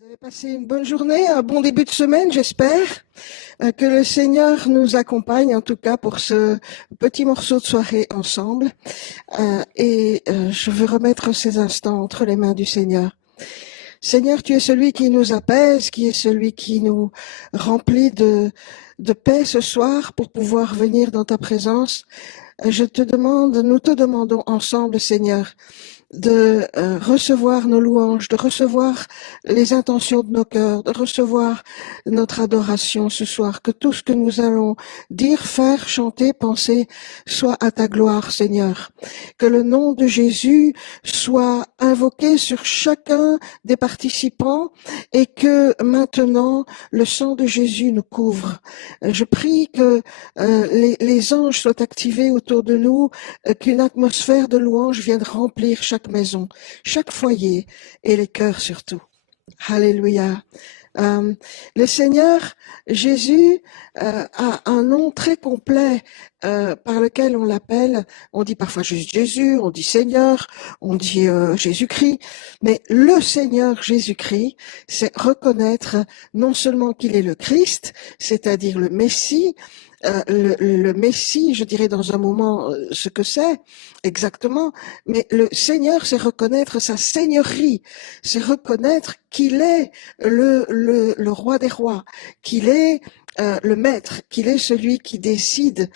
Vous avez passé une bonne journée, un bon début de semaine, j'espère. Que le Seigneur nous accompagne, en tout cas, pour ce petit morceau de soirée ensemble. Je veux remettre ces instants entre les mains du Seigneur. Seigneur, tu es celui qui nous apaise, qui est celui qui nous remplit de paix ce soir pour pouvoir venir dans ta présence. Nous te demandons ensemble, Seigneur, de recevoir nos louanges, de recevoir les intentions de nos cœurs, de recevoir notre adoration ce soir, que tout ce que nous allons dire, faire, chanter, penser soit à ta gloire, Seigneur. Que le nom de Jésus soit invoqué sur chacun des participants et que maintenant le sang de Jésus nous couvre. Je prie que les anges soient activés autour de nous, qu'une atmosphère de louange vienne remplir chaque maison, chaque foyer et les cœurs surtout. Alléluia. Le Seigneur Jésus a un nom très complet par lequel on l'appelle. On dit parfois juste Jésus, on dit Seigneur, on dit Jésus-Christ. Mais le Seigneur Jésus-Christ, c'est reconnaître non seulement qu'il est le Christ, c'est-à-dire le Messie, le Messie, je dirais dans un moment ce que c'est exactement, mais le Seigneur, c'est reconnaître sa seigneurie, c'est reconnaître qu'il est le roi des rois, qu'il est le maître, qu'il est celui qui décide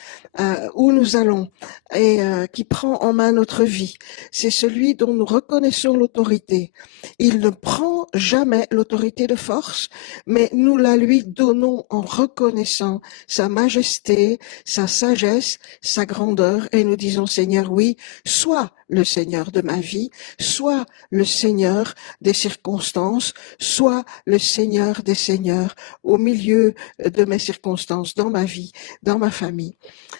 où nous allons et qui prend en main notre vie. C'est celui dont nous reconnaissons l'autorité. Il ne prend jamais l'autorité de force, mais nous la lui donnons en reconnaissant sa majesté, sa sagesse, sa grandeur, et nous disons, Seigneur, oui, sois le Seigneur de ma vie, sois le Seigneur des circonstances, sois le Seigneur des seigneurs au milieu de mes circonstances, dans ma vie, dans ma famille.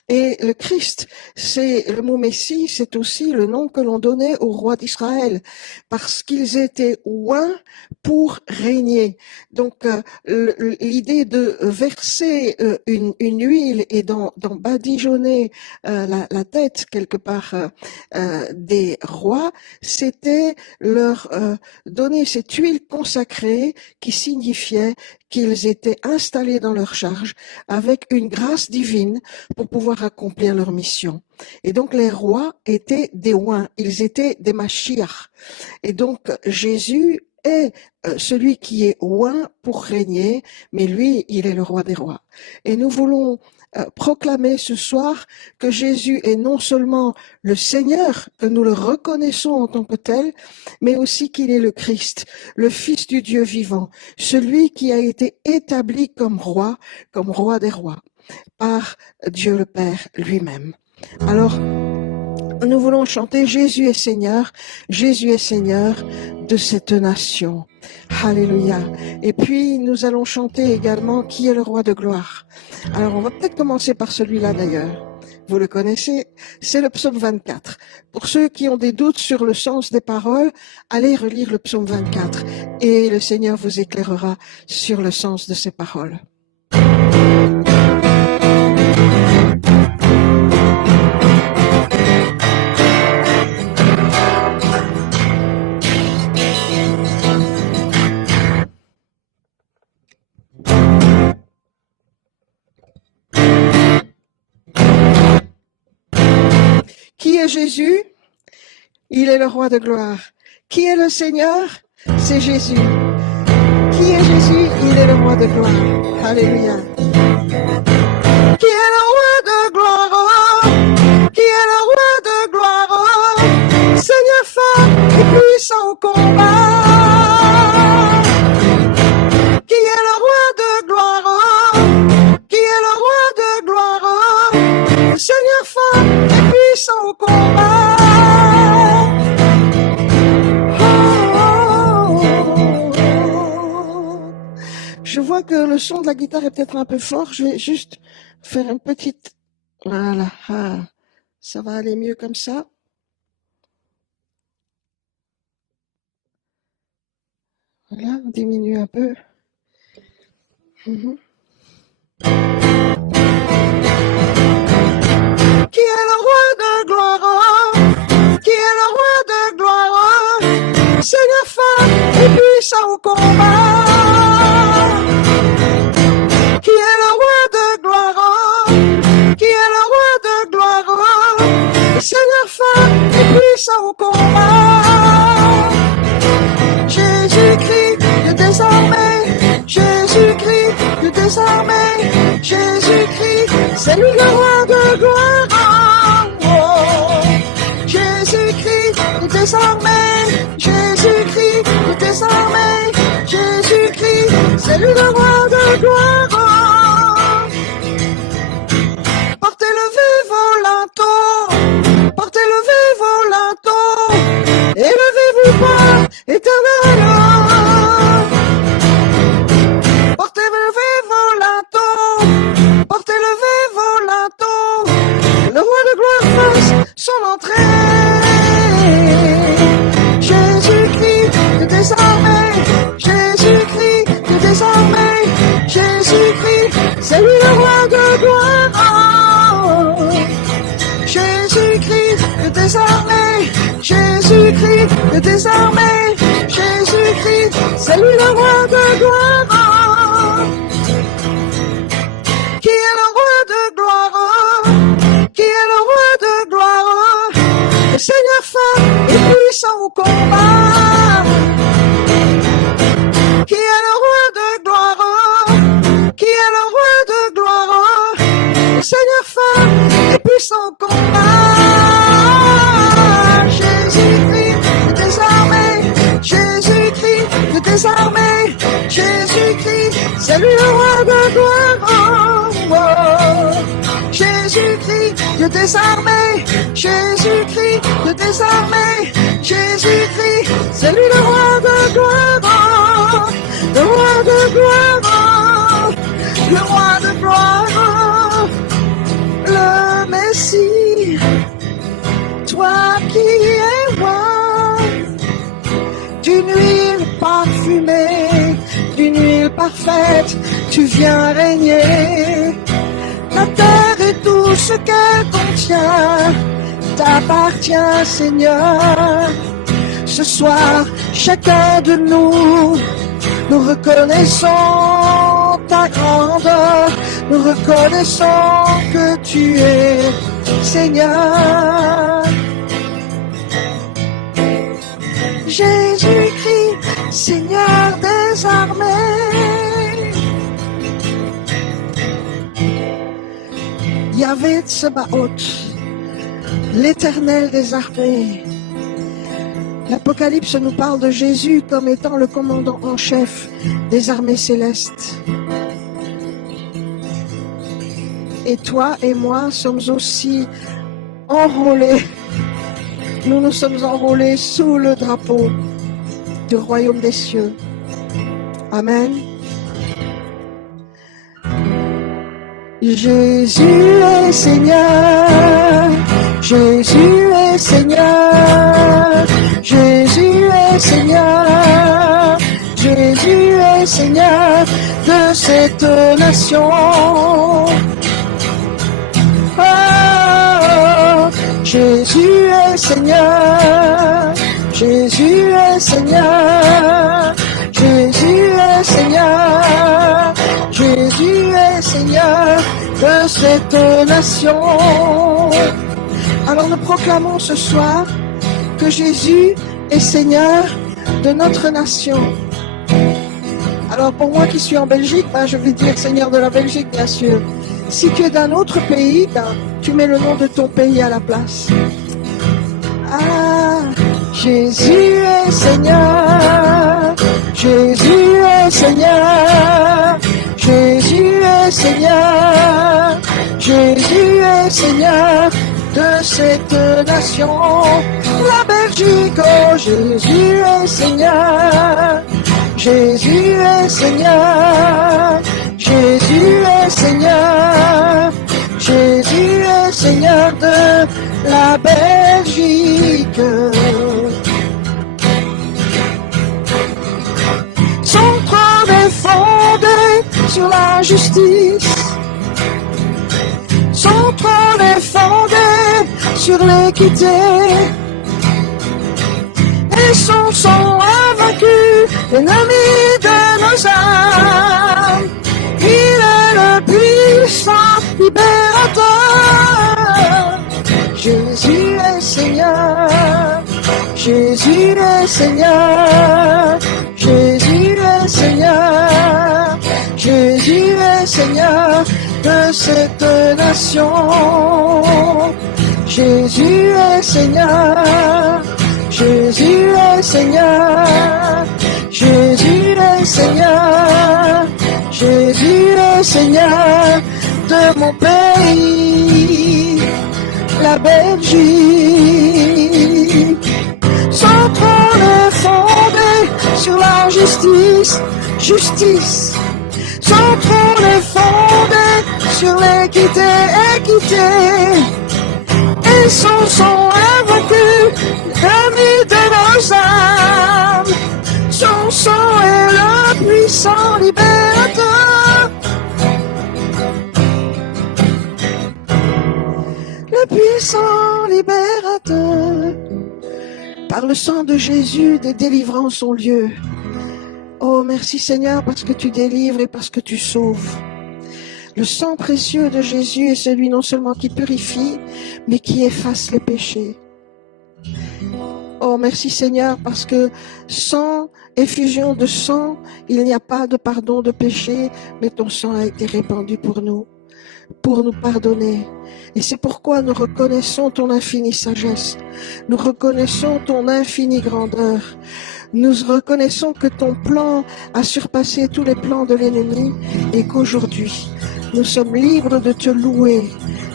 Et le Christ, c'est le mot Messie, c'est aussi le nom que l'on donnait aux rois d'Israël, parce qu'ils étaient oints pour régner. Donc l'idée de verser une huile et d'en badigeonner la tête quelque part des rois, c'était leur donner cette huile consacrée qui signifiait qu'ils étaient installés dans leur charge avec une grâce divine pour pouvoir accomplir leur mission. Et donc les rois étaient des oints, ils étaient des Mashiach. Et donc Jésus est celui qui est oint pour régner, mais lui, il est le roi des rois. Et nous voulons proclamer ce soir que Jésus est non seulement le Seigneur, que nous le reconnaissons en tant que tel, mais aussi qu'il est le Christ, le Fils du Dieu vivant, celui qui a été établi comme roi des rois, par Dieu le Père lui-même. Alors, nous voulons chanter Jésus est Seigneur de cette nation. Alléluia. Et puis, nous allons chanter également qui est le roi de gloire. Alors, on va peut-être commencer par celui-là d'ailleurs. Vous le connaissez, c'est le psaume 24. Pour ceux qui ont des doutes sur le sens des paroles, allez relire le psaume 24 et le Seigneur vous éclairera sur le sens de ces paroles. Qui est Jésus? Il est le roi de gloire. Qui est le Seigneur? C'est Jésus. Qui est Jésus? Il est le roi de gloire. Alléluia. Qui est le roi de gloire? Qui est le roi de gloire? Seigneur fort et puissant au combat. Qui est le roi de gloire? Qui est le roi de gloire? Seigneur fort et puissant au combat. Je vois que le son de la guitare est peut-être un peu fort. Je vais juste faire une petite... Voilà. Ça va aller mieux comme ça. Voilà, on diminue un peu. Qui est le roi de gloire? Qui est le roi de gloire? Seigneur fort et puissant au combat. désarmé, Jésus-Christ, c'est lui le roi de gloire. Oh, Jésus-Christ, nous désarmé, Jésus-Christ, nous désarmé, Jésus-Christ, c'est lui le roi de gloire. Portez levé vos linteaux, portez levé vos linteaux, élevez-vous pas, éternel. Portez levé vos linteaux, portez levé vos linteaux, le roi de gloire fasse son entrée. Jésus-Christ, te désarmé, Jésus-Christ, te désarmé, Jésus-Christ, c'est lui le roi de gloire. Jésus-Christ, te désarmé, Jésus-Christ, te désarmé, Jésus-Christ, c'est lui le roi de gloire. Qui est le roi de gloire? Qui est le roi de gloire? Le Seigneur fort et puissant au combat. Qui est le roi de gloire? Qui est le roi de gloire? Le Seigneur fort et puissant au combat. Jésus-Christ, te désarmé, Jésus-Christ, te désarmé, Jésus-Christ, c'est lui le roi de gloire. Oh, Jésus-Christ, te désarmé, Jésus-Christ, te désarmé, Jésus-Christ, c'est lui le roi de gloire. Le roi de gloire, le roi de gloire, le Messie, toi qui es roi, d'une huile parfumée, d'une huile parfaite, tu viens régner. La terre et tout ce qu'elle contient t'appartient, Seigneur. Ce soir, chacun de nous reconnaissons ta grandeur, nous reconnaissons que tu es Seigneur. Jésus-Christ, Seigneur des armées. Yahvé Tsebaoth, l'Éternel des armées. L'Apocalypse nous parle de Jésus comme étant le commandant en chef des armées célestes. Et toi et moi sommes aussi enrôlés. Nous sommes enrôlés sous le drapeau du royaume des cieux. Amen. Jésus est Seigneur, Jésus est Seigneur, Jésus est Seigneur, Jésus est Seigneur de cette nation. Oh, Jésus est Seigneur, Jésus est Seigneur, Jésus est Seigneur, Jésus est Seigneur de cette nation. Alors nous proclamons ce soir que Jésus est Seigneur de notre nation. Alors pour moi qui suis en Belgique, je vais dire Seigneur de la Belgique, bien sûr. Si tu es d'un autre pays, tu mets le nom de ton pays à la place. Ah, Jésus est Seigneur, Jésus est Seigneur, Jésus est Seigneur, Jésus est Seigneur de cette nation. La Belgique, oh Jésus est Seigneur, Jésus est Seigneur, Jésus est Seigneur, Jésus est Seigneur de la Belgique. Son trône est fondé sur la justice. Son trône est fondé sur l'équité. Et son sang a vaincu l'ennemi de nos âmes. Il est le puissant libérateur. Jésus est Seigneur, Jésus est Seigneur, Jésus est Seigneur, Jésus est Seigneur de cette nation. Jésus est Seigneur, Jésus est Seigneur, Jésus est Seigneur, Jésus est Seigneur de mon pays, la Belgique. Son trône est fondé sur la justice, justice. Son trône est fondé sur l'équité, équité. Et son sang invaincu, l'ami de nos âmes. Son sang est le puissant libérateur. Le puissant libérateur. Par le sang de Jésus, des délivrances ont lieu. Oh, merci Seigneur, parce que tu délivres et parce que tu sauves. Le sang précieux de Jésus est celui non seulement qui purifie, mais qui efface les péchés. Oh, merci Seigneur, parce que sans effusion de sang, il n'y a pas de pardon de péché, mais ton sang a été répandu pour nous pardonner. Et c'est pourquoi nous reconnaissons ton infinie sagesse. Nous reconnaissons ton infinie grandeur. Nous reconnaissons que ton plan a surpassé tous les plans de l'ennemi et qu'aujourd'hui, nous sommes libres de te louer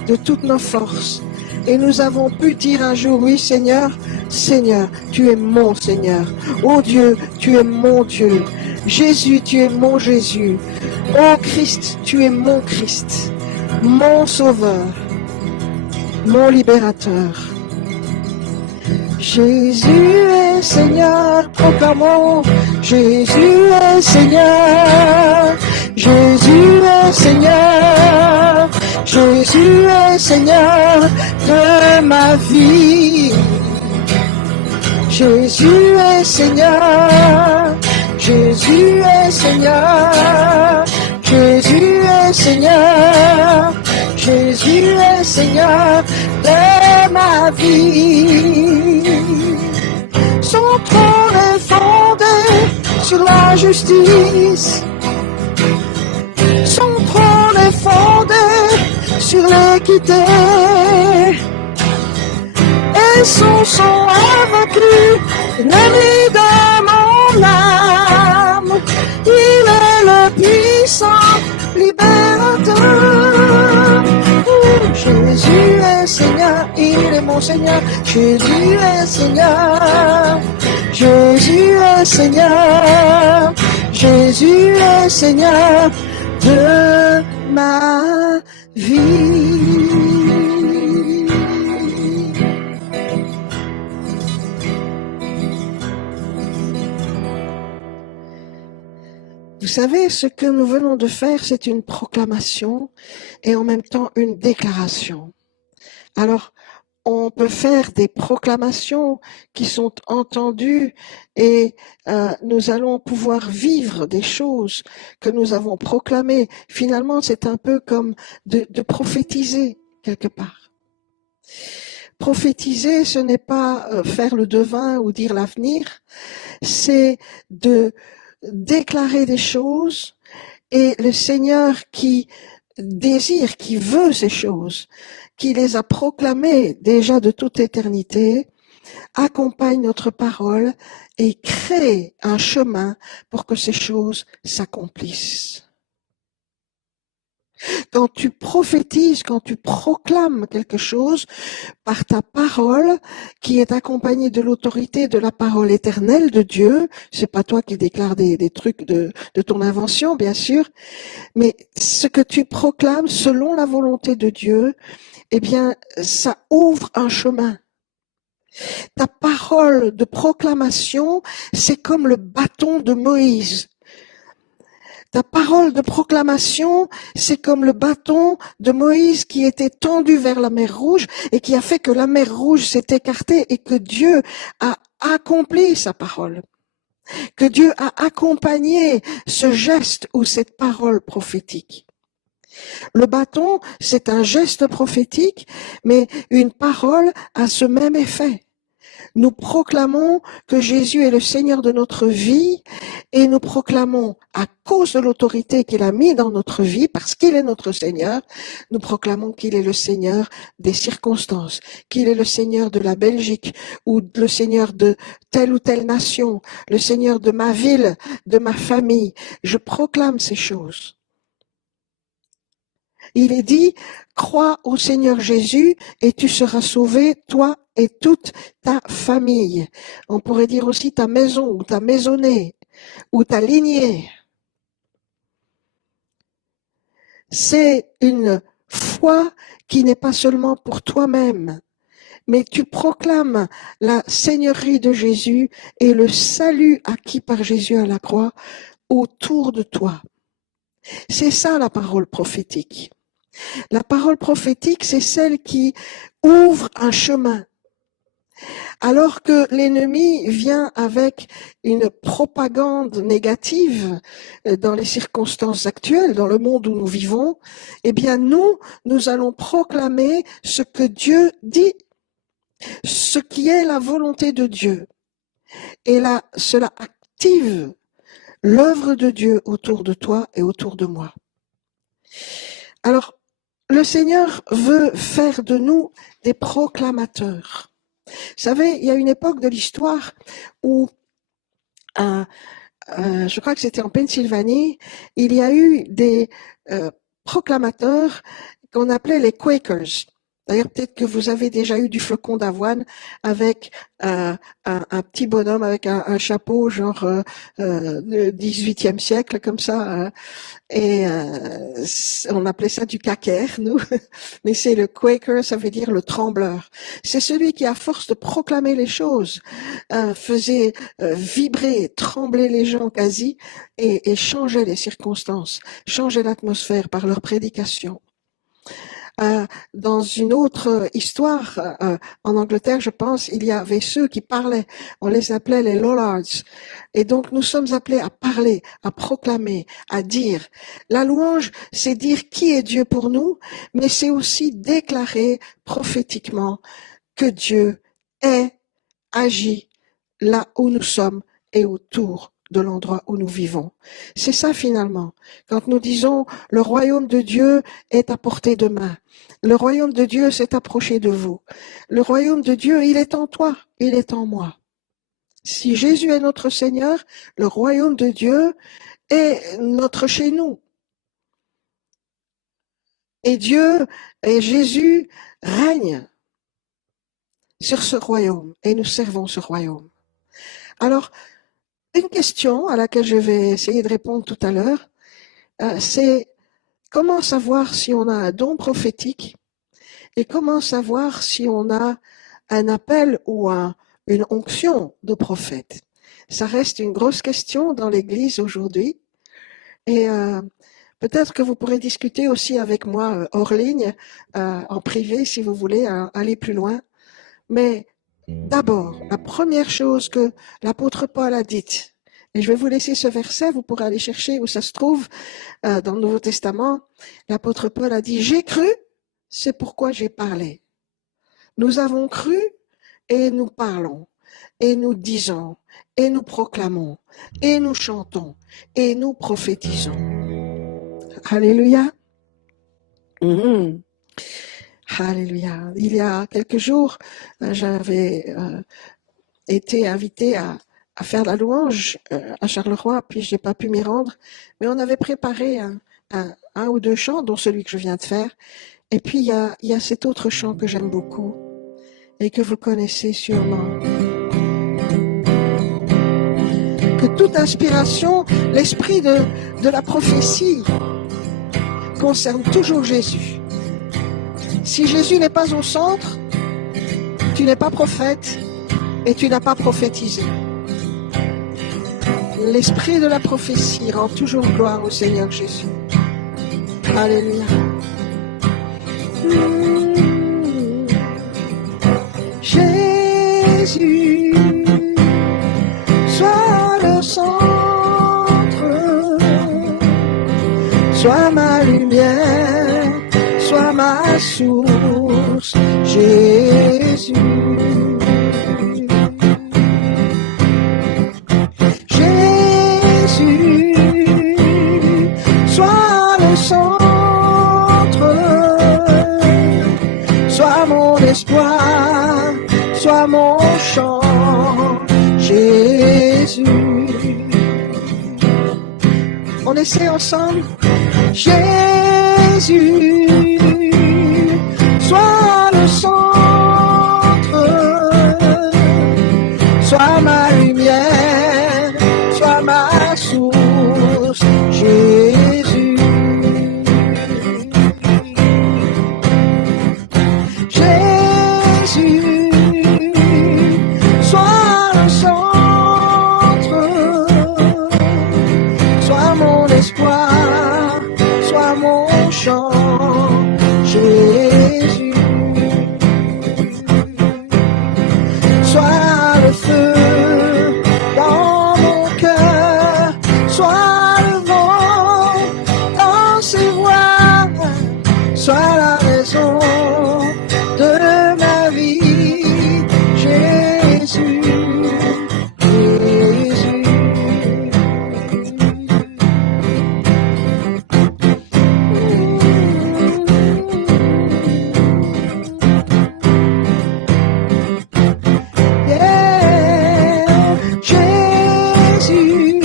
de toutes nos forces. Et nous avons pu dire un jour, oui Seigneur, Seigneur, tu es mon Seigneur. Oh Dieu, tu es mon Dieu. Jésus, tu es mon Jésus. Oh Christ, tu es mon Christ. Mon Sauveur, mon Libérateur. Jésus est Seigneur, proclamons. Jésus est Seigneur, Jésus est Seigneur, Jésus est Seigneur de ma vie. Jésus est Seigneur, Jésus est Seigneur, Jésus est Seigneur, Jésus est Seigneur de ma vie. Son trône est fondé sur la justice. Son trône est fondé sur l'équité. Et son sang a vaincu l'ennemi de mon âme. Il est le puissant libérateur. Jésus est Seigneur, il est mon Seigneur. Jésus est Seigneur, Jésus est Seigneur, Jésus est Seigneur de ma vie. Vous savez, ce que nous venons de faire, c'est une proclamation et en même temps une déclaration. Alors, on peut faire des proclamations qui sont entendues et nous allons pouvoir vivre des choses que nous avons proclamées. Finalement, c'est un peu comme de prophétiser quelque part. Prophétiser, ce n'est pas faire le devin ou dire l'avenir, c'est de déclarer des choses et le Seigneur qui désire, qui veut ces choses, qui les a proclamées déjà de toute éternité, accompagne notre parole et crée un chemin pour que ces choses s'accomplissent. Quand tu prophétises, quand tu proclames quelque chose par ta parole qui est accompagnée de l'autorité de la parole éternelle de Dieu, c'est pas toi qui déclares des trucs de ton invention, bien sûr, mais ce que tu proclames selon la volonté de Dieu, eh bien, ça ouvre un chemin. Ta parole de proclamation, c'est comme le bâton de Moïse. Ta parole de proclamation, c'est comme le bâton de Moïse qui était tendu vers la mer Rouge et qui a fait que la mer Rouge s'est écartée et que Dieu a accompli sa parole. Que Dieu a accompagné ce geste ou cette parole prophétique. Le bâton, c'est un geste prophétique, mais une parole a ce même effet. Nous proclamons que Jésus est le Seigneur de notre vie et nous proclamons, à cause de l'autorité qu'il a mis dans notre vie, parce qu'il est notre Seigneur, nous proclamons qu'il est le Seigneur des circonstances, qu'il est le Seigneur de la Belgique ou le Seigneur de telle ou telle nation, le Seigneur de ma ville, de ma famille. Je proclame ces choses. Il est dit, crois au Seigneur Jésus et tu seras sauvé, toi et toute ta famille. On pourrait dire aussi ta maison ou ta maisonnée ou ta lignée. C'est une foi qui n'est pas seulement pour toi-même, mais tu proclames la seigneurie de Jésus et le salut acquis par Jésus à la croix autour de toi. C'est ça la parole prophétique. La parole prophétique, c'est celle qui ouvre un chemin. Alors que l'ennemi vient avec une propagande négative dans les circonstances actuelles, dans le monde où nous vivons, eh bien nous allons proclamer ce que Dieu dit, ce qui est la volonté de Dieu. Et là, cela active l'œuvre de Dieu autour de toi et autour de moi. Alors, le Seigneur veut faire de nous des proclamateurs. Vous savez, il y a une époque de l'histoire où, je crois que c'était en Pennsylvanie, il y a eu des proclamateurs qu'on appelait les Quakers. D'ailleurs, peut-être que vous avez déjà eu du flocon d'avoine avec un petit bonhomme avec un chapeau genre du XVIIIe siècle, comme ça. Et on appelait ça du cacaire, nous. Mais c'est le Quaker, ça veut dire le trembleur. C'est celui qui, à force de proclamer les choses, faisait vibrer, trembler les gens quasi, et changeait les circonstances, changeait l'atmosphère par leur prédication. Dans une autre histoire, en Angleterre, je pense, il y avait ceux qui parlaient. On les appelait les Lollards. Et donc, nous sommes appelés à parler, à proclamer, à dire. La louange, c'est dire qui est Dieu pour nous, mais c'est aussi déclarer prophétiquement que Dieu est, agit là où nous sommes et autour de l'endroit où nous vivons. C'est ça finalement. Quand nous disons le royaume de Dieu est à portée de main, le royaume de Dieu s'est approché de vous. Le royaume de Dieu, il est en toi, il est en moi. Si Jésus est notre Seigneur, le royaume de Dieu est notre chez nous. Et Dieu et Jésus règnent sur ce royaume et nous servons ce royaume. Alors, une question à laquelle je vais essayer de répondre tout à l'heure, c'est comment savoir si on a un don prophétique et comment savoir si on a un appel ou une onction de prophète. Ça reste une grosse question dans l'Église aujourd'hui et peut-être que vous pourrez discuter aussi avec moi hors ligne, en privé si vous voulez aller plus loin. Mais d'abord, la première chose que l'apôtre Paul a dite, et je vais vous laisser ce verset, vous pourrez aller chercher où ça se trouve dans le Nouveau Testament. L'apôtre Paul a dit, j'ai cru, c'est pourquoi j'ai parlé. Nous avons cru et nous parlons, et nous disons, et nous proclamons, et nous chantons, et nous prophétisons. Alléluia. Alléluia. Il y a quelques jours, j'avais été invitée à faire la louange à Charleroi, puis je n'ai pas pu m'y rendre, mais on avait préparé un ou deux chants, dont celui que je viens de faire, et puis il y a cet autre chant que j'aime beaucoup, et que vous connaissez sûrement. Que toute inspiration, l'esprit de la prophétie concerne toujours Jésus. Si Jésus n'est pas au centre, tu n'es pas prophète et tu n'as pas prophétisé. L'esprit de la prophétie rend toujours gloire au Seigneur Jésus. Alléluia. Jésus, sois le centre, sois ma lumière, sois ma source, Jésus. On essaie ensemble. Jésus, sois le centre, sois ma lumière, sois ma source, Jésus. Jésus, sois le centre, sois mon espoir, sois mon chant, Jésus. Sois le feu dans mon cœur, sois le vent dans ses voiles, sois la raison de ma vie, Jésus, Jésus. Yeah, Jésus,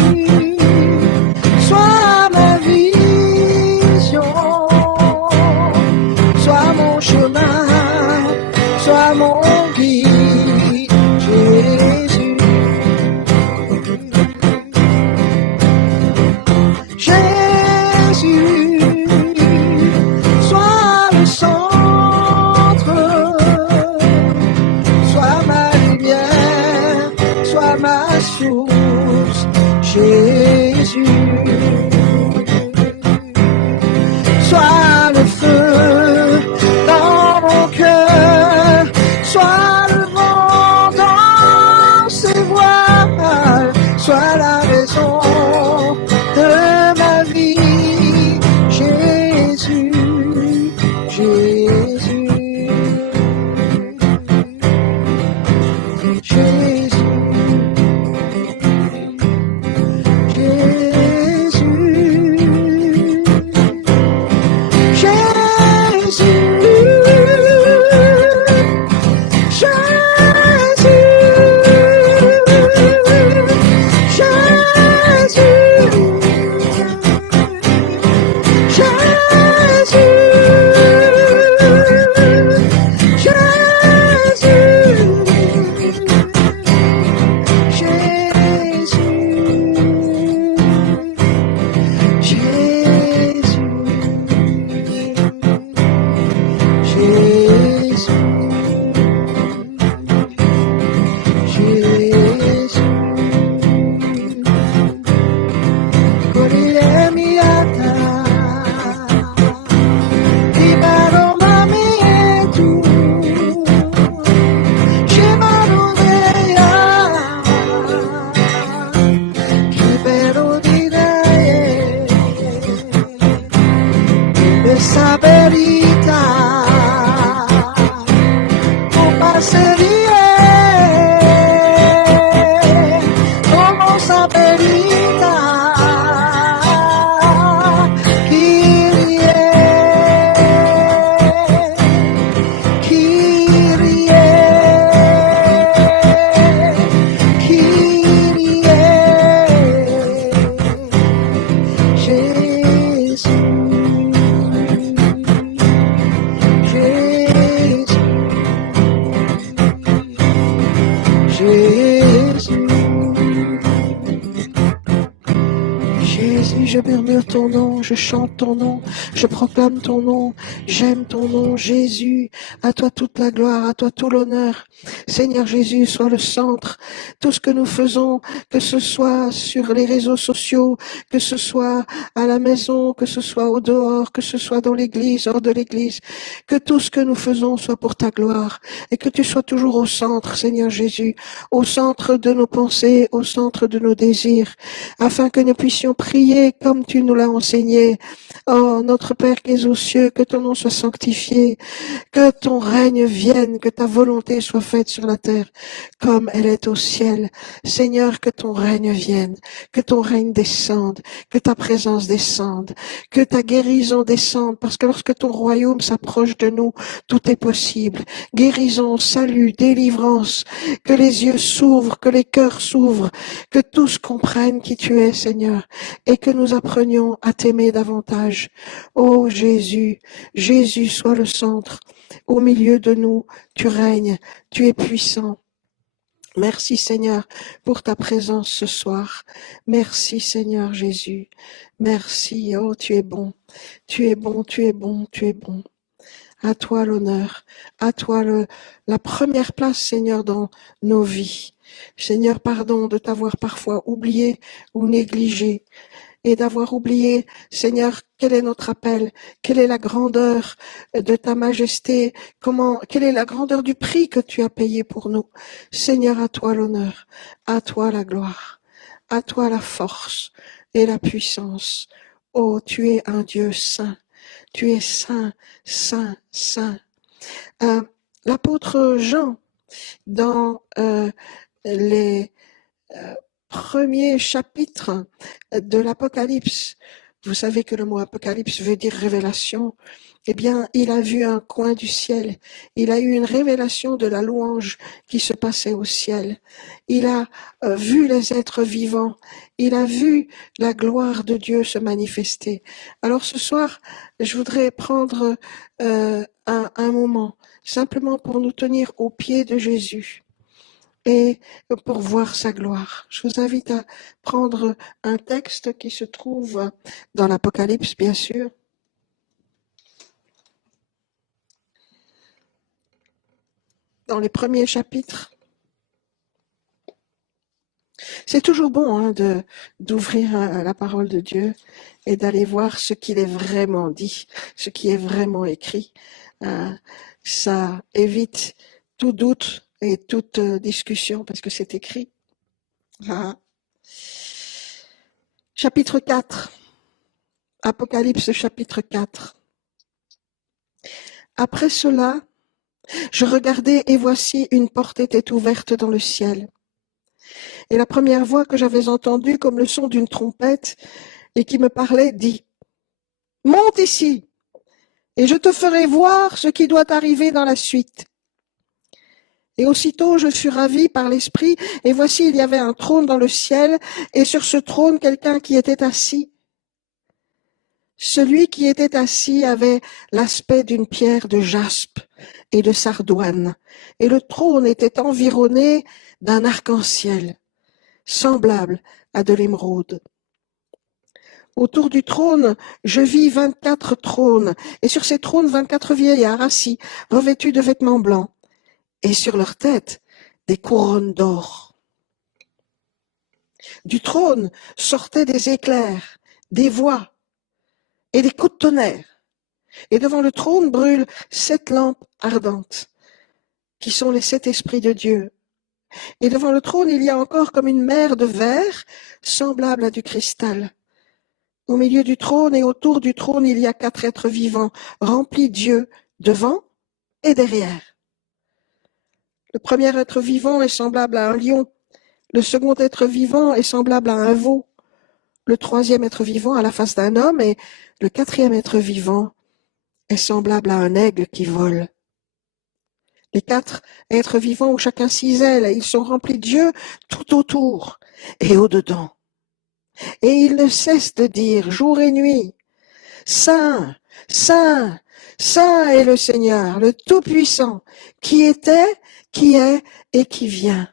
sois ma vision, sois mon chemin, sois mon guide, Jésus. Jésus, sois le centre, sois ma lumière, sois ma source, Jésus. Sois le feu dans mon cœur, sois le vent dans ses voiles, sois la raison de ma vie, Jésus, Jésus, Jésus, Jésus, je murmure ton nom, je chante ton nom, je proclame ton nom, j'aime ton nom, Jésus. À toi toute la gloire, à toi tout l'honneur. Seigneur Jésus, sois le centre. Tout ce que nous faisons, que ce soit sur les réseaux sociaux, que ce soit à la maison, que ce soit au dehors, que ce soit dans l'église, hors de l'église, que tout ce que nous faisons soit pour ta gloire et que tu sois toujours au centre, Seigneur Jésus, au centre de nos pensées, au centre de nos désirs, afin que nous puissions prier comme tu nous l'as l'a enseigné. Oh, notre Père qui es aux cieux, que ton nom soit sanctifié, que ton règne vienne, que ta volonté soit faite sur la terre comme elle est au ciel. Seigneur, que ton règne vienne, que ton règne descende, que ta présence descende, que ta guérison descende, parce que lorsque ton royaume s'approche de nous, tout est possible. Guérison, salut, délivrance, que les yeux s'ouvrent, que les cœurs s'ouvrent, que tous comprennent qui tu es, Seigneur, et que nous apprenions à t'aimer davantage. Ô Jésus, Jésus soit le centre. Au milieu de nous, tu règnes, tu es puissant. Merci Seigneur pour ta présence ce soir. Merci Seigneur Jésus. Merci, oh tu es bon, tu es bon, tu es bon, tu es bon. À toi l'honneur, à toi la première place Seigneur dans nos vies. Seigneur, pardon de t'avoir parfois oublié ou négligé et d'avoir oublié, Seigneur, quel est notre appel, quelle est la grandeur de ta majesté, quelle est la grandeur du prix que tu as payé pour nous. Seigneur, à toi l'honneur, à toi la gloire, à toi la force et la puissance. Oh, tu es un Dieu saint, tu es saint, saint, saint. L'apôtre Jean, dans les premier chapitre de l'Apocalypse, vous savez que le mot Apocalypse veut dire révélation, eh bien, il a vu un coin du ciel, il a eu une révélation de la louange qui se passait au ciel, il a vu les êtres vivants, il a vu la gloire de Dieu se manifester. Alors ce soir, je voudrais prendre un moment, simplement pour nous tenir aux pieds de Jésus et pour voir sa gloire. Je vous invite à prendre un texte qui se trouve dans l'Apocalypse, bien sûr. Dans les premiers chapitres. C'est toujours bon d'ouvrir la parole de Dieu et d'aller voir ce qu'il est vraiment dit, ce qui est vraiment écrit. Ça évite tout doute et toute discussion parce que c'est écrit. Chapitre 4. Apocalypse chapitre 4. Après cela, je regardais et voici une porte était ouverte dans le ciel. Et la première voix que j'avais entendue comme le son d'une trompette et qui me parlait dit « Monte ici et je te ferai voir ce qui doit arriver dans la suite. » Et aussitôt je fus ravi par l'Esprit, et voici il y avait un trône dans le ciel, et sur ce trône quelqu'un qui était assis. Celui qui était assis avait l'aspect d'une pierre de jaspe et de sardoine, et le trône était environné d'un arc-en-ciel, semblable à de l'émeraude. Autour du trône, je vis 24 trônes, et sur ces trônes 24 vieillards assis, revêtus de vêtements blancs, et sur leur tête des couronnes d'or. Du trône sortaient des éclairs, des voix et des coups de tonnerre. Et devant le trône brûlent 7 lampes ardentes, qui sont les 7 esprits de Dieu. Et devant le trône, il y a encore comme une mer de verre, semblable à du cristal. Au milieu du trône et autour du trône, il y a 4 êtres vivants, remplis d'yeux, devant et derrière. Le premier être vivant est semblable à un lion, le second être vivant est semblable à un veau, le troisième être vivant à la face d'un homme et le quatrième être vivant est semblable à un aigle qui vole. Les 4 êtres vivants ont chacun 6 ailes et ils sont remplis d'yeux tout autour et au-dedans. Et ils ne cessent de dire jour et nuit, Saint, Saint, Saint est le Seigneur, le Tout-Puissant, qui était, qui est et qui vient.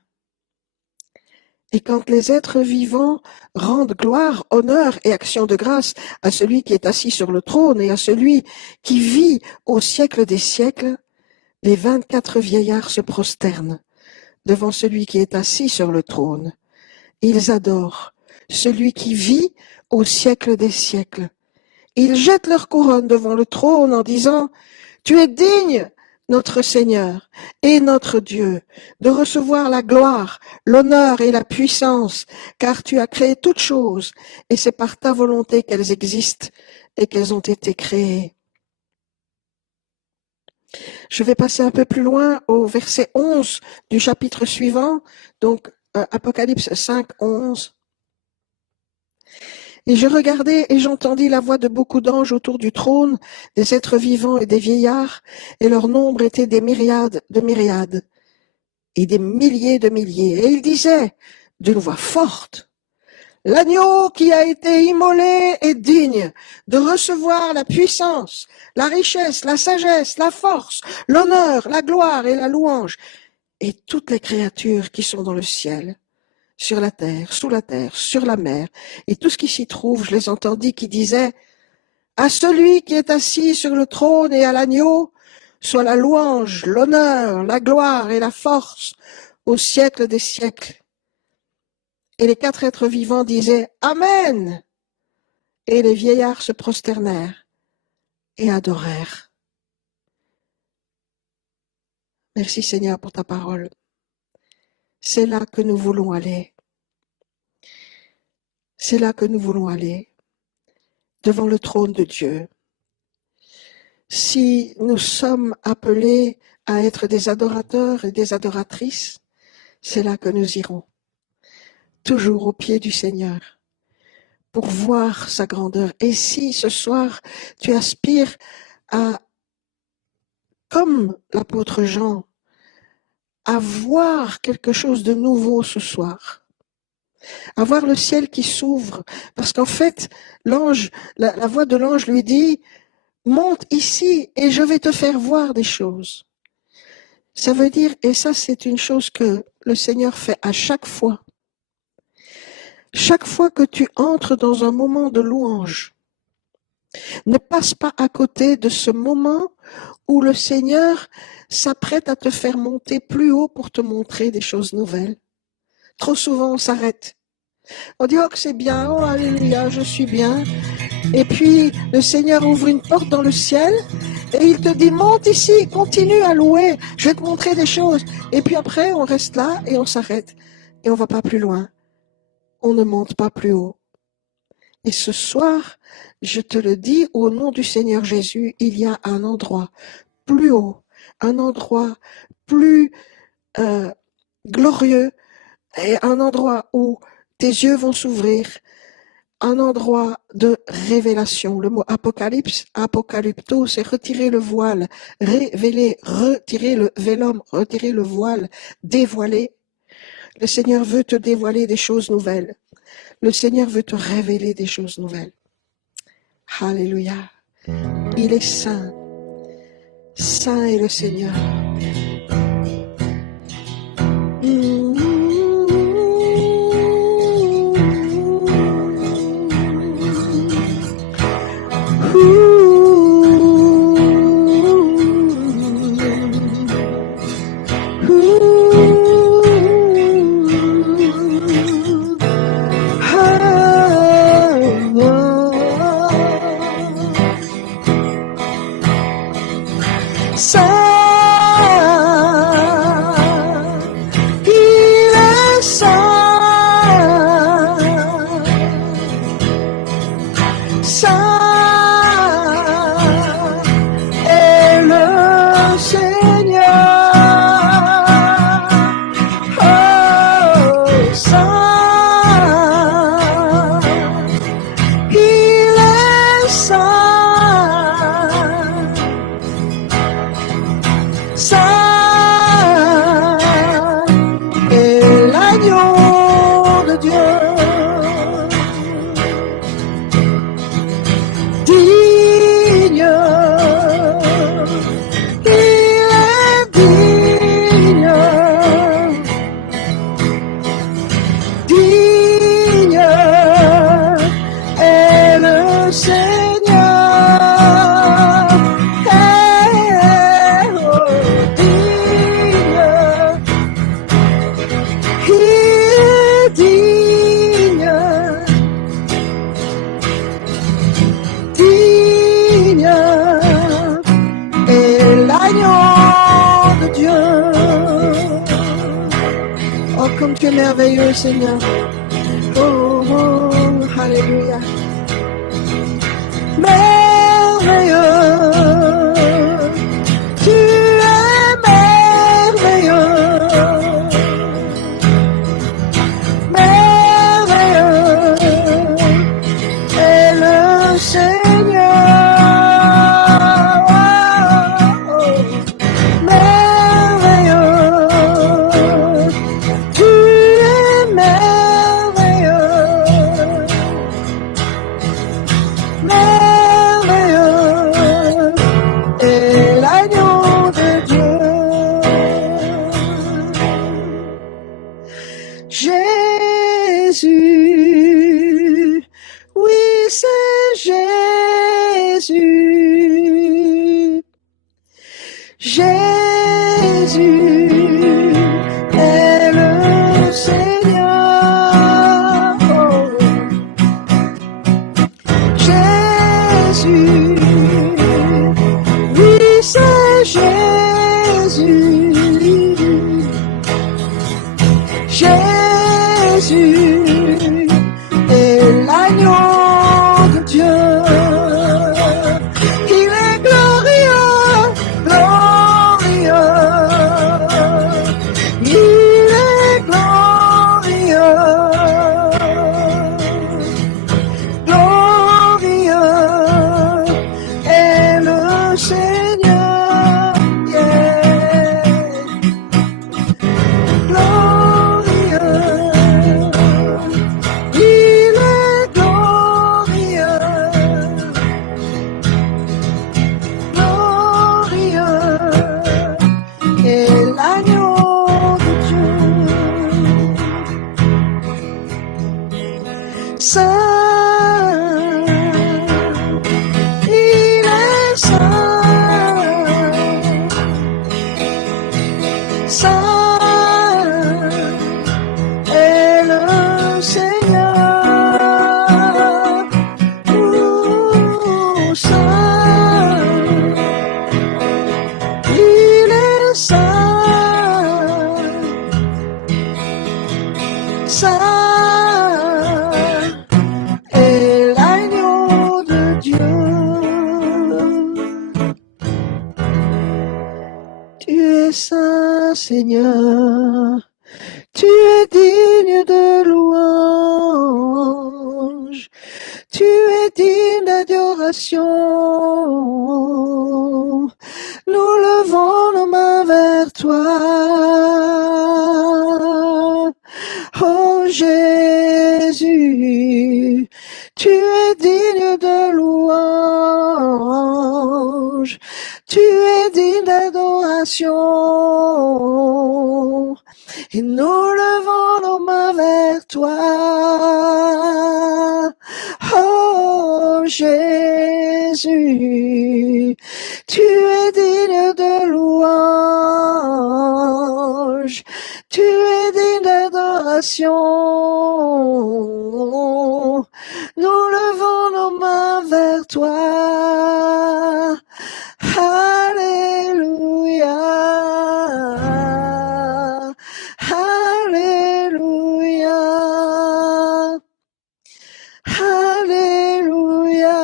Et quand les êtres vivants rendent gloire, honneur et action de grâce à celui qui est assis sur le trône et à celui qui vit au siècle des siècles, les 24 vieillards se prosternent devant celui qui est assis sur le trône. Ils adorent celui qui vit au siècle des siècles. Ils jettent leur couronne devant le trône en disant « Tu es digne notre Seigneur et notre Dieu, de recevoir la gloire, l'honneur et la puissance, car tu as créé toutes choses, et c'est par ta volonté qu'elles existent et qu'elles ont été créées. Je vais passer un peu plus loin au verset 11 du chapitre suivant, donc Apocalypse 5, 11. Et je regardai et j'entendis la voix de beaucoup d'anges autour du trône, des êtres vivants et des vieillards, et leur nombre était des myriades de myriades, et des milliers de milliers. Et ils disaient d'une voix forte, l'agneau qui a été immolé est digne de recevoir la puissance, la richesse, la sagesse, la force, l'honneur, la gloire et la louange, et toutes les créatures qui sont dans le ciel, sur la terre, sous la terre, sur la mer, et tout ce qui s'y trouve, je les entendis qui disaient, à celui qui est assis sur le trône et à l'agneau, soit la louange, l'honneur, la gloire et la force au siècle des siècles. Et les 4 êtres vivants disaient Amen. Et les vieillards se prosternèrent et adorèrent. Merci Seigneur pour ta parole. C'est là que nous voulons aller. C'est là que nous voulons aller, devant le trône de Dieu. Si nous sommes appelés à être des adorateurs et des adoratrices, c'est là que nous irons, toujours au pied du Seigneur, pour voir sa grandeur. Et si ce soir, tu aspires à, comme l'apôtre Jean, à voir quelque chose de nouveau ce soir, à voir le ciel qui s'ouvre, parce qu'en fait, l'ange, la voix de l'ange lui dit, monte ici et je vais te faire voir des choses. Ça veut dire, et ça c'est une chose que le Seigneur fait à chaque fois que tu entres dans un moment de louange, ne passe pas à côté de ce moment où le Seigneur s'apprête à te faire monter plus haut pour te montrer des choses nouvelles. Trop souvent on s'arrête. On dit, oh que c'est bien, oh alléluia, je suis bien. Et puis le Seigneur ouvre une porte dans le ciel et il te dit, monte ici, continue à louer, je vais te montrer des choses. Et puis après on reste là et on s'arrête et on va pas plus loin. On ne monte pas plus haut. Et ce soir, je te le dis, au nom du Seigneur Jésus, il y a un endroit plus haut, un endroit plus glorieux, et un endroit où tes yeux vont s'ouvrir, un endroit de révélation. Le mot apocalypse, apocalypto, c'est retirer le voile, révéler, retirer le vélum, retirer le voile, dévoiler. Le Seigneur veut te dévoiler des choses nouvelles. Le Seigneur veut te révéler des choses nouvelles. Alléluia. Il est saint. Saint est le Seigneur. tu es merveilleux, Seigneur. Oh, oh, alléluia. Merveilleux, tu es merveilleux. Merveilleux est le Seigneur. Oh, oh. Merveilleux, tu es merveilleux. Merveilleux est l'agneau de Dieu. Jésus, oui c'est Jésus. Jésus est le Seigneur. Oh. Jésus, oui c'est Jésus. Jésus est l'agneau de Dieu. Il est glorieux, glorieux. Il est glorieux, glorieux est le Seigneur. Yeah. Glorieux, il est glorieux, glorieux est l'agneau de Dieu. Saint, il est saint, saint est le Seigneur. Oh, saint, il est saint, saint est l'agneau de Dieu. Tu es saint, Seigneur. Tu es digne de louange, tu es digne d'adoration. Nous levons nos mains vers toi. Oh Jésus, tu es digne de louange, tu es digne d'adoration. Et nous levons nos mains vers toi. Oh Jésus, tu es digne de louange, tu es digne d'adoration. Nous levons nos mains vers toi. Alléluia. Alléluia. Alléluia.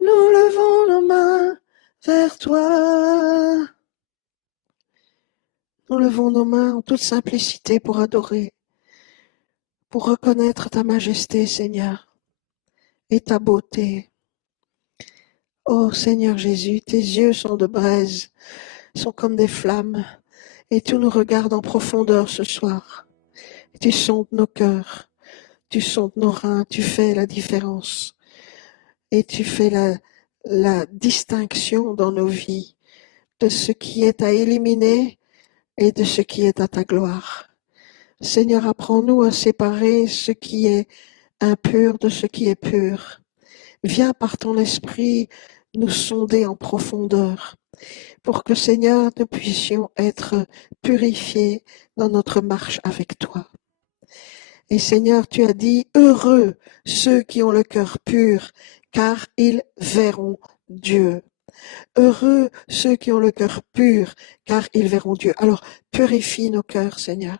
Nous levons nos mains vers toi. Nous levons nos mains en toute simplicité pour adorer, pour reconnaître ta majesté, Seigneur, et ta beauté. Oh Seigneur Jésus, tes yeux sont de braise, sont comme des flammes, et tu nous regardes en profondeur ce soir. Tu sondes nos cœurs, tu sondes nos reins, tu fais la différence, et tu fais la distinction dans nos vies de ce qui est à éliminer et de ce qui est à ta gloire. Seigneur, apprends-nous à séparer ce qui est impur de ce qui est pur. Viens par ton esprit nous sonder en profondeur pour que, Seigneur, nous puissions être purifiés dans notre marche avec toi. Et Seigneur, tu as dit, heureux ceux qui ont le cœur pur, car ils verront Dieu. Heureux ceux qui ont le cœur pur, car ils verront Dieu. Alors, purifie nos cœurs, Seigneur.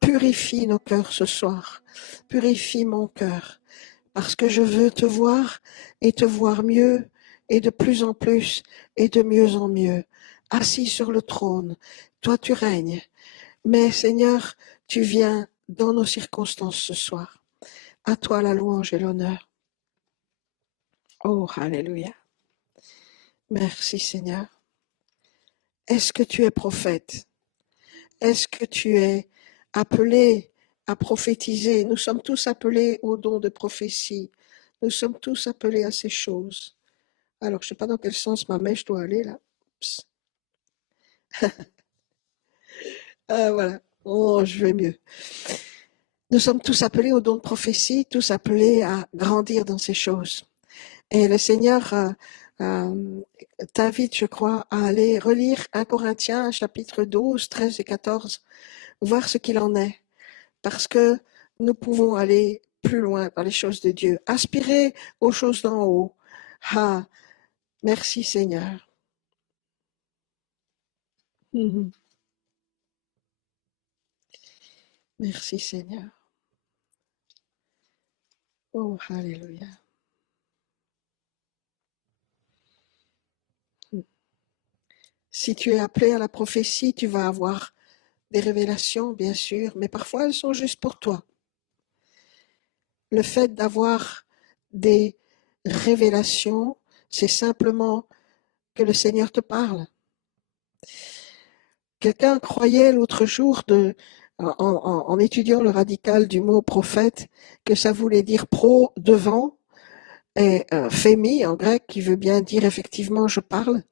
Purifie nos cœurs ce soir. Purifie mon cœur, parce que je veux te voir et te voir mieux, et de plus en plus, et de mieux en mieux. Assis sur le trône, toi tu règnes. Mais Seigneur, tu viens dans nos circonstances ce soir. À toi la louange et l'honneur. Oh, alléluia. Merci Seigneur. Est-ce que tu es prophète? Est-ce que tu es appelé à prophétiser? Nous sommes tous appelés au don de prophétie. Nous sommes tous appelés à ces choses. Alors, je ne sais pas dans quel sens ma mèche doit aller là. Oups. Ah, voilà. Oh, je vais mieux. Nous sommes tous appelés au don de prophétie, tous appelés à grandir dans ces choses. Et le Seigneur t'invite, je crois, à aller relire 1 Corinthiens, chapitre 12, 13 et 14, voir ce qu'il en est. Parce que nous pouvons aller plus loin dans les choses de Dieu, aspirer aux choses d'en haut. Ah, merci Seigneur. Merci Seigneur. Oh, alléluia. Si tu es appelé à la prophétie, tu vas avoir des révélations, bien sûr, mais parfois elles sont juste pour toi. Le fait d'avoir des révélations, c'est simplement que le Seigneur te parle. Quelqu'un croyait l'autre jour, en étudiant le radical du mot prophète, que ça voulait dire pro, devant, et phémi en grec, qui veut bien dire effectivement je parle.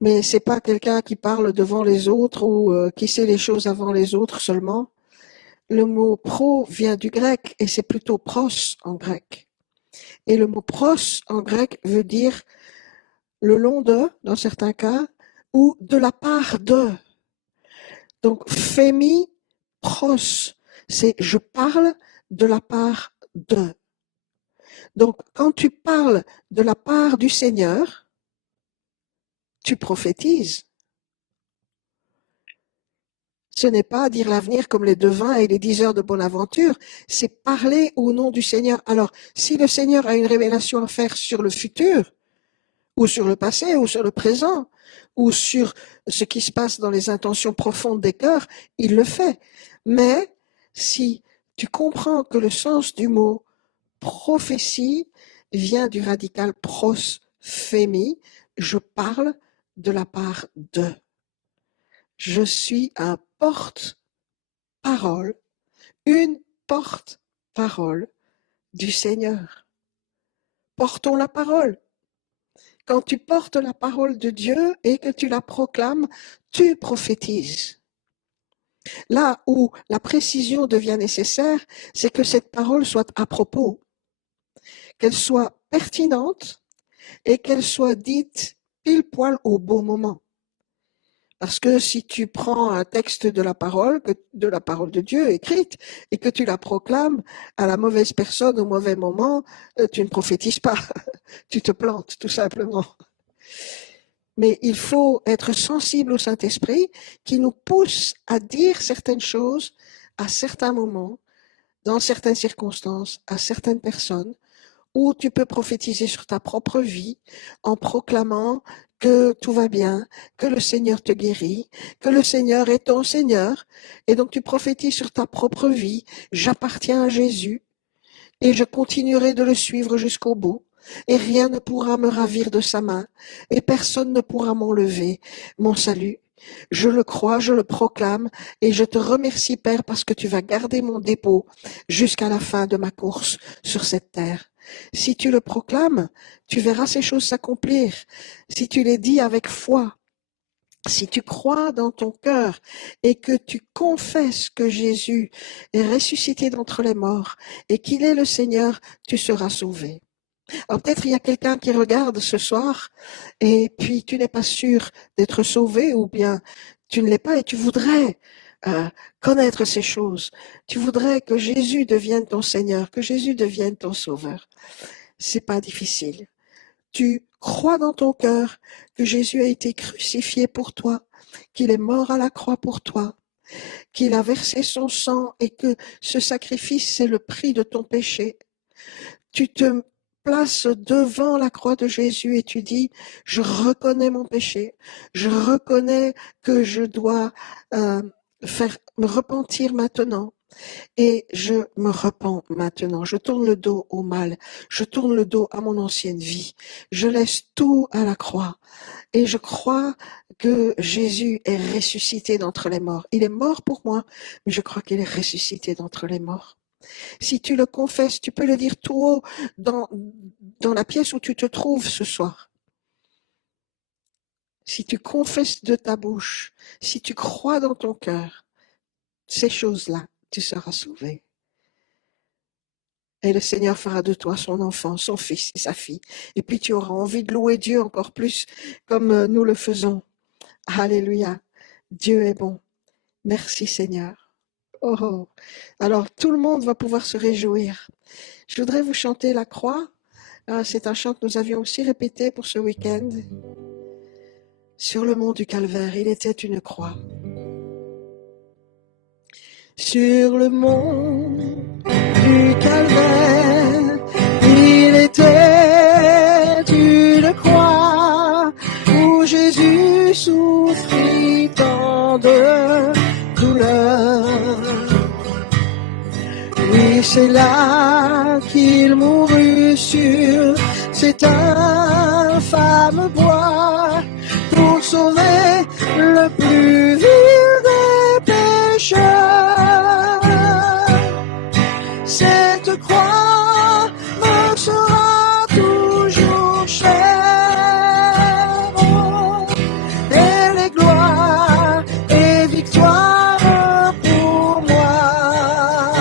Mais c'est pas quelqu'un qui parle devant les autres ou qui sait les choses avant les autres seulement. Le mot pro vient du grec et c'est plutôt pros en grec. Et le mot pros en grec veut dire le long de, dans certains cas, ou de la part de. Donc, phémi, pros, c'est je parle de la part de. Donc, quand tu parles de la part du Seigneur, tu prophétises. Ce n'est pas dire l'avenir comme les devins et les diseurs de bonne aventure, c'est parler au nom du Seigneur. Alors, si le Seigneur a une révélation à faire sur le futur, ou sur le passé, ou sur le présent, ou sur ce qui se passe dans les intentions profondes des cœurs, il le fait. Mais si tu comprends que le sens du mot prophétie vient du radical pros, phémi, je parle de la part de. Je suis un porte-parole, une porte-parole du Seigneur. Portons la parole. Quand tu portes la parole de Dieu et que tu la proclames, tu prophétises. Là où la précision devient nécessaire, c'est que cette parole soit à propos, qu'elle soit pertinente et qu'elle soit dite pile poil au bon moment. Parce que si tu prends un texte de la parole de Dieu écrite, et que tu la proclames à la mauvaise personne au mauvais moment, tu ne prophétises pas, tu te plantes tout simplement. Mais il faut être sensible au Saint-Esprit qui nous pousse à dire certaines choses à certains moments, dans certaines circonstances, à certaines personnes, où tu peux prophétiser sur ta propre vie en proclamant que tout va bien, que le Seigneur te guérit, que le Seigneur est ton Seigneur. Et donc tu prophétises sur ta propre vie, j'appartiens à Jésus et je continuerai de le suivre jusqu'au bout. Et rien ne pourra me ravir de sa main, et personne ne pourra m'enlever mon salut. Je le crois, je le proclame, et je te remercie, Père, parce que tu vas garder mon dépôt jusqu'à la fin de ma course sur cette terre. Si tu le proclames, tu verras ces choses s'accomplir. Si tu les dis avec foi, si tu crois dans ton cœur et que tu confesses que Jésus est ressuscité d'entre les morts et qu'il est le Seigneur, tu seras sauvé. Alors peut-être il y a quelqu'un qui regarde ce soir et puis tu n'es pas sûr d'être sauvé ou bien tu ne l'es pas et tu voudrais connaître ces choses. Tu voudrais que Jésus devienne ton Seigneur, que Jésus devienne ton Sauveur. C'est pas difficile. tu crois dans ton cœur que Jésus a été crucifié pour toi, qu'il est mort à la croix pour toi, qu'il a versé son sang et que ce sacrifice, c'est le prix de ton péché, tu te places devant la croix de Jésus et tu dis, je reconnais mon péché, je reconnais que je dois me repentir maintenant. Et je me repens maintenant, je tourne le dos au mal, je tourne le dos à mon ancienne vie, je laisse tout à la croix et je crois que Jésus est ressuscité d'entre les morts. Il est mort pour moi, mais je crois qu'il est ressuscité d'entre les morts. Si tu le confesses, tu peux le dire tout haut dans la pièce où tu te trouves ce soir. Si tu confesses de ta bouche, si tu crois dans ton cœur, ces choses-là, tu seras sauvé. Et le Seigneur fera de toi son enfant, son fils et sa fille. Et puis tu auras envie de louer Dieu encore plus comme nous le faisons. Alléluia. Dieu est bon. Merci Seigneur. Oh. Alors tout le monde va pouvoir se réjouir. Je voudrais vous chanter la croix. C'est un chant que nous avions aussi répété pour ce week-end. Sur le mont du Calvaire, il était une croix. Sur le mont du Calvaire, il était une croix où Jésus souffrit tant de douleurs. Oui, c'est là qu'il mourut sur cet infâme bois pour sauver le plus vil des pécheurs. Cette croix me sera toujours chère, elle est gloire et victoire pour moi.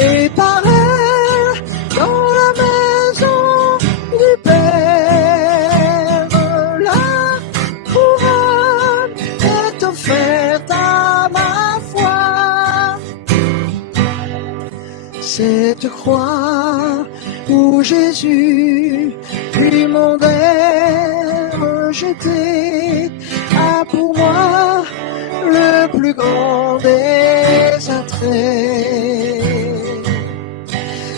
Et par elle, dans la maison du Père, la couronne est offerte à ma foi. Cette croix où Jésus, puis mon rejeté, a pour moi le plus grand des attraits.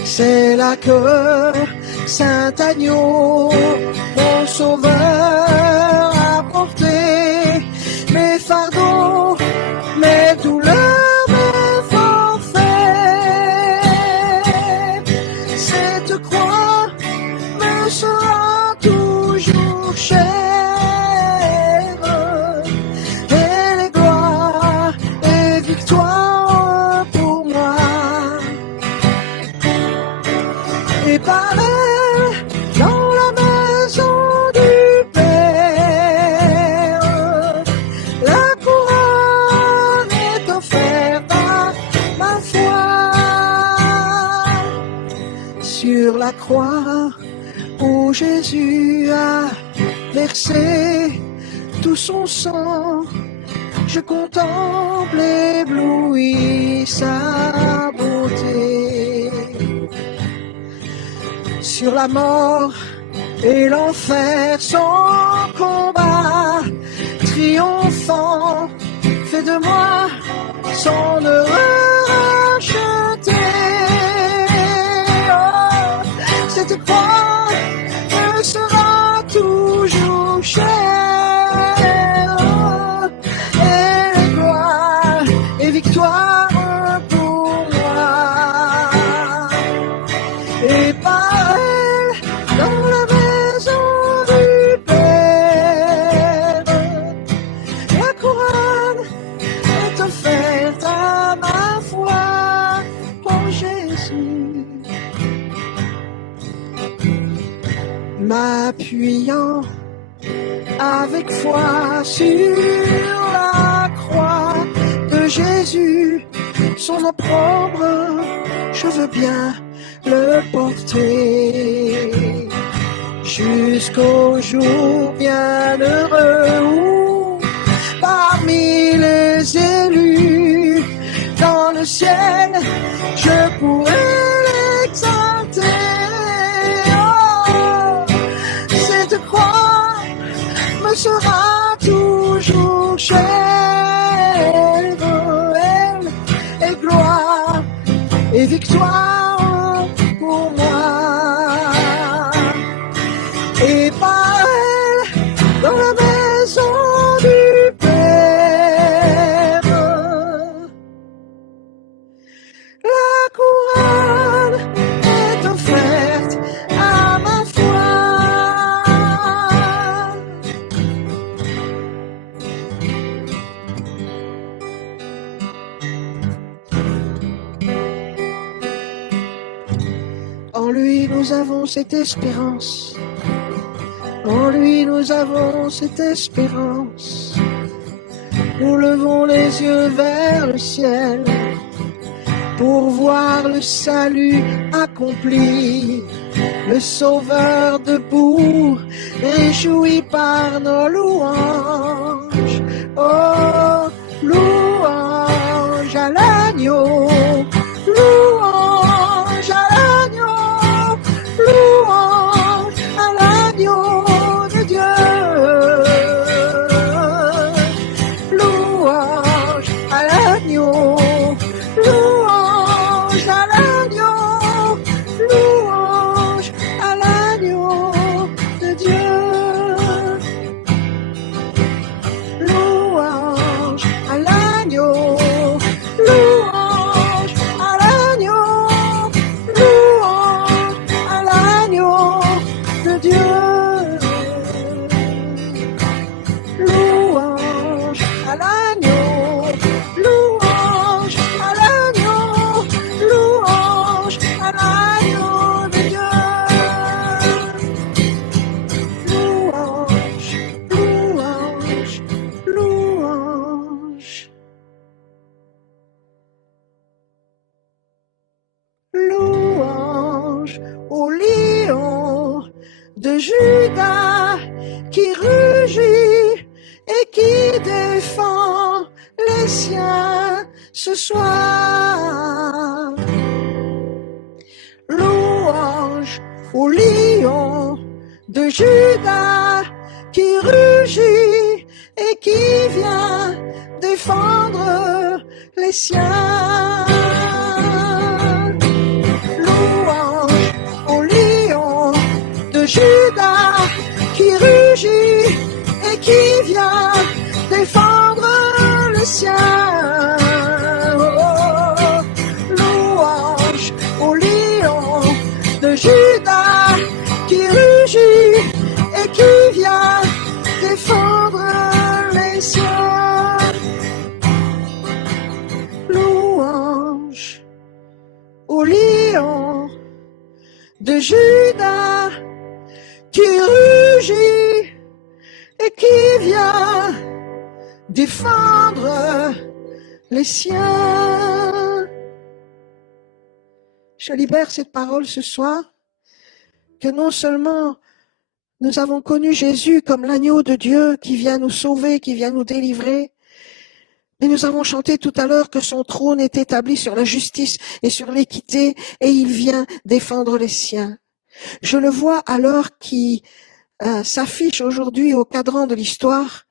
C'est là que Saint Agneau, mon sauveur, a porté mes fardeaux, mes douleurs, mes forfaits. Cette croix me sera toujours chère. Elle est gloire et victoire pour moi. Et par elle, dans la maison du Père, la couronne est offerte à ma foi. Sur la croix où Jésus a versé tout son sang, je contemple ébloui sa beauté. Sur la mort et l'enfer, son combat triomphant fait de moi son heureux racheté. Oh, cette croix me sera toujours chère. Elle est gloire et victoire pour moi. Et par elle, dans la maison du Père, la couronne est offerte à ma foi, oh Jésus. M'appuyant avec foi sur la croix de Jésus, son opprobre, je veux bien le porter jusqu'au jour bienheureux où parmi les élus dans le ciel je pourrai l'exalter. Oh, sera toujours chère, elle est gloire et victoire pour moi. Et par elle, dans la maison du Père, la couronne est offerte à ma foi. En lui nous avons cette espérance. En lui nous avons cette espérance. Nous levons les yeux vers le ciel pour voir le salut accompli, le Sauveur debout, réjoui par nos louanges. Oh, louange à l'agneau, louange à l'agneau, louange à l'agneau de Dieu. Louange à l'agneau, louange à l'agneau, louange à l'agneau de Dieu. Louange à l'agneau, louange à l'agneau, louange à l'agneau de Dieu. Louange à l'agneau, louange à l'agneau, louange à l'agneau de Dieu. Louange, louange, louange. Louange au lion de Juda qui rugit et qui défend les siens ce soir. Louange au lion de Juda qui rugit et qui vient défendre les siens. Louange au lion de Juda qui rugit et qui vient défendre les siens. Oh, louange au lion de Juda qui rugit et qui vient défendre les siens. Louange au lion de Juda qui rugit et qui vient défendre les siens. Je libère cette parole ce soir, que non seulement nous avons connu Jésus comme l'agneau de Dieu qui vient nous sauver, qui vient nous délivrer, mais nous avons chanté tout à l'heure que son trône est établi sur la justice et sur l'équité et il vient défendre les siens. Je le vois alors qui s'affiche aujourd'hui au cadran de l'histoire,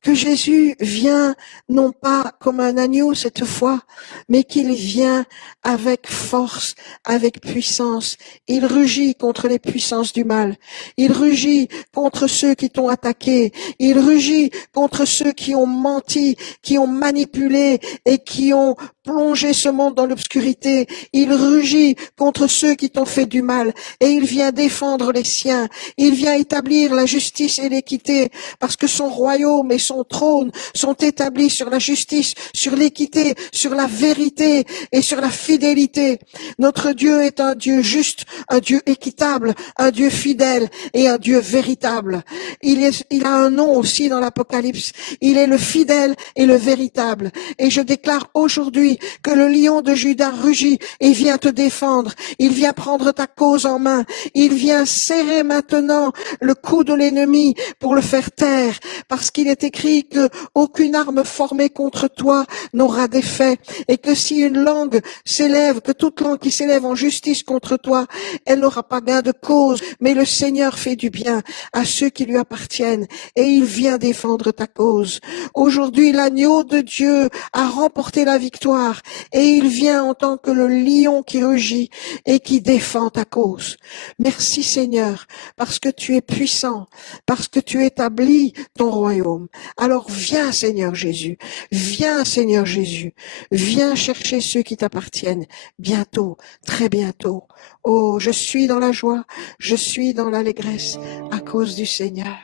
que Jésus vient non pas comme un agneau cette fois, mais qu'il vient avec force, avec puissance. Il rugit contre les puissances du mal. Il rugit contre ceux qui t'ont attaqué. Il rugit contre ceux qui ont menti, qui ont manipulé et qui ont plongé ce monde dans l'obscurité. Il rugit contre ceux qui t'ont fait du mal et il vient défendre les siens. Il vient établir la justice et l'équité parce que son royaume et son trône sont établis sur la justice, sur l'équité, sur la vérité et sur la fidélité. Notre Dieu est un Dieu juste, un Dieu équitable, un Dieu fidèle et un Dieu véritable. Il a un nom aussi dans l'Apocalypse. Il est le fidèle et le véritable. Et je déclare aujourd'hui que le lion de Juda rugit et vient te défendre. Il vient prendre ta cause en main. Il vient serrer maintenant le cou de l'ennemi pour le faire taire. Parce qu'il est écrit écrit que aucune arme formée contre toi n'aura d'effet, et que si une langue s'élève, que toute langue qui s'élève en justice contre toi, elle n'aura pas gain de cause, mais le Seigneur fait du bien à ceux qui lui appartiennent, et il vient défendre ta cause. Aujourd'hui, l'agneau de Dieu a remporté la victoire, et il vient en tant que le lion qui rugit et qui défend ta cause. Merci Seigneur, parce que tu es puissant, parce que tu établis ton royaume. Alors viens Seigneur Jésus, viens Seigneur Jésus, viens chercher ceux qui t'appartiennent bientôt, très bientôt. Oh, je suis dans la joie, je suis dans l'allégresse à cause du Seigneur.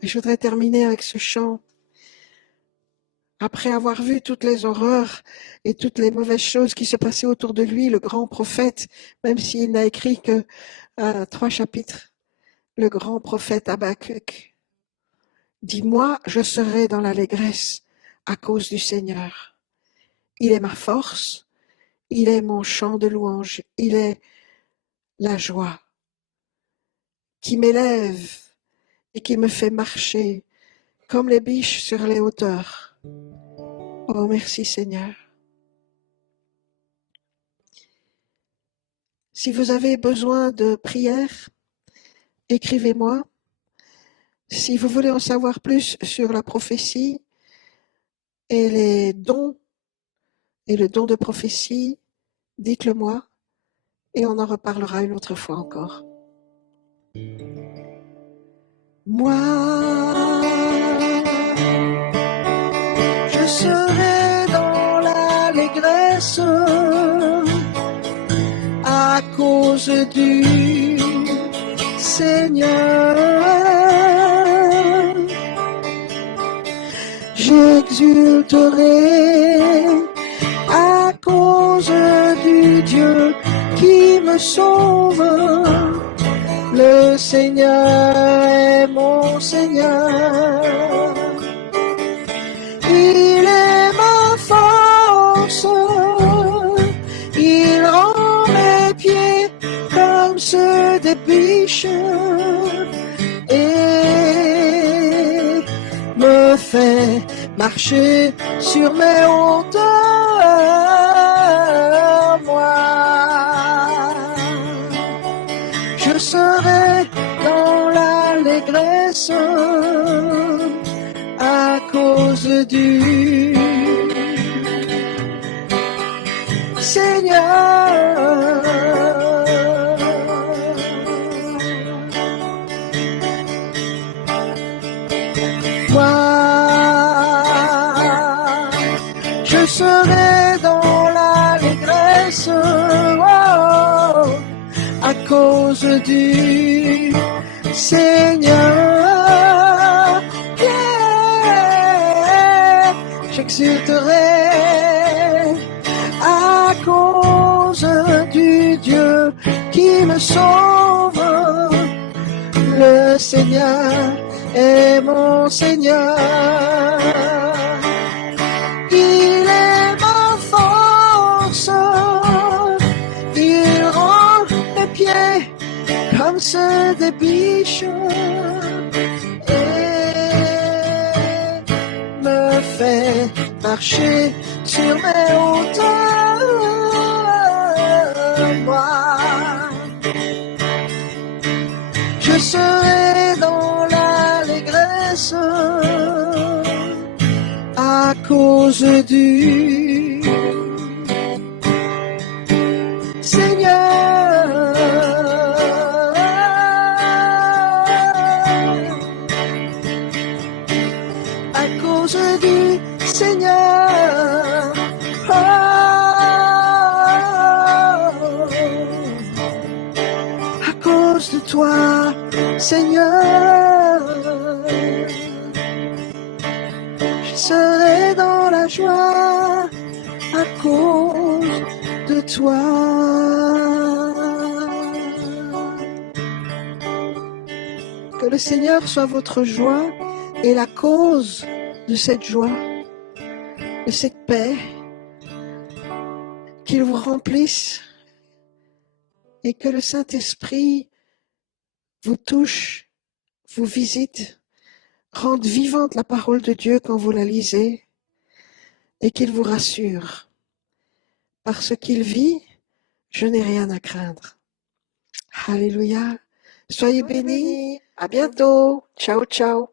Et je voudrais terminer avec ce chant. Après avoir vu toutes les horreurs et toutes les mauvaises choses qui se passaient autour de lui, le grand prophète, même s'il n'a écrit que 3 chapitres, le grand prophète Habakkuk dit « Moi, je serai dans l'allégresse à cause du Seigneur. Il est ma force, il est mon chant de louange, il est la joie qui m'élève et qui me fait marcher comme les biches sur les hauteurs. Oh, merci Seigneur. » Si vous avez besoin de prière, écrivez-moi. Si vous voulez en savoir plus sur la prophétie et les dons et le don de prophétie, dites-le moi et on en reparlera une autre fois encore. Moi, je serai dans l'allégresse à cause du Seigneur. J'exulterai à cause du Dieu qui me sauve. Le Seigneur est mon Seigneur. Il est ma force. Il rend mes pieds comme ceux des biches et me fait marcher sur mes hauteurs. Moi, je serai dans l'allégresse à cause du Seigneur. Moi, je serai dans l'allégresse à cause du Seigneur. Yeah. J'exulterai à cause du Dieu qui me sauve. Le Seigneur est mon Seigneur. Il est ma force. Il rend mes pieds comme ceux des biches et me fait marcher sur mes hauteurs. Moi, je serai dans l'allégresse à cause du Seigneur. À cause du Seigneur. Oh, à cause de toi, Seigneur. Je serai dans la joie à cause de toi. Que le Seigneur soit votre joie et la cause de cette joie, de cette paix, qu'il vous remplisse et que le Saint-Esprit vous touche, vous visite, rende vivante la parole de Dieu quand vous la lisez et qu'il vous rassure. Parce qu'il vit, je n'ai rien à craindre. Alléluia. Soyez bénis. À bientôt. Ciao, ciao.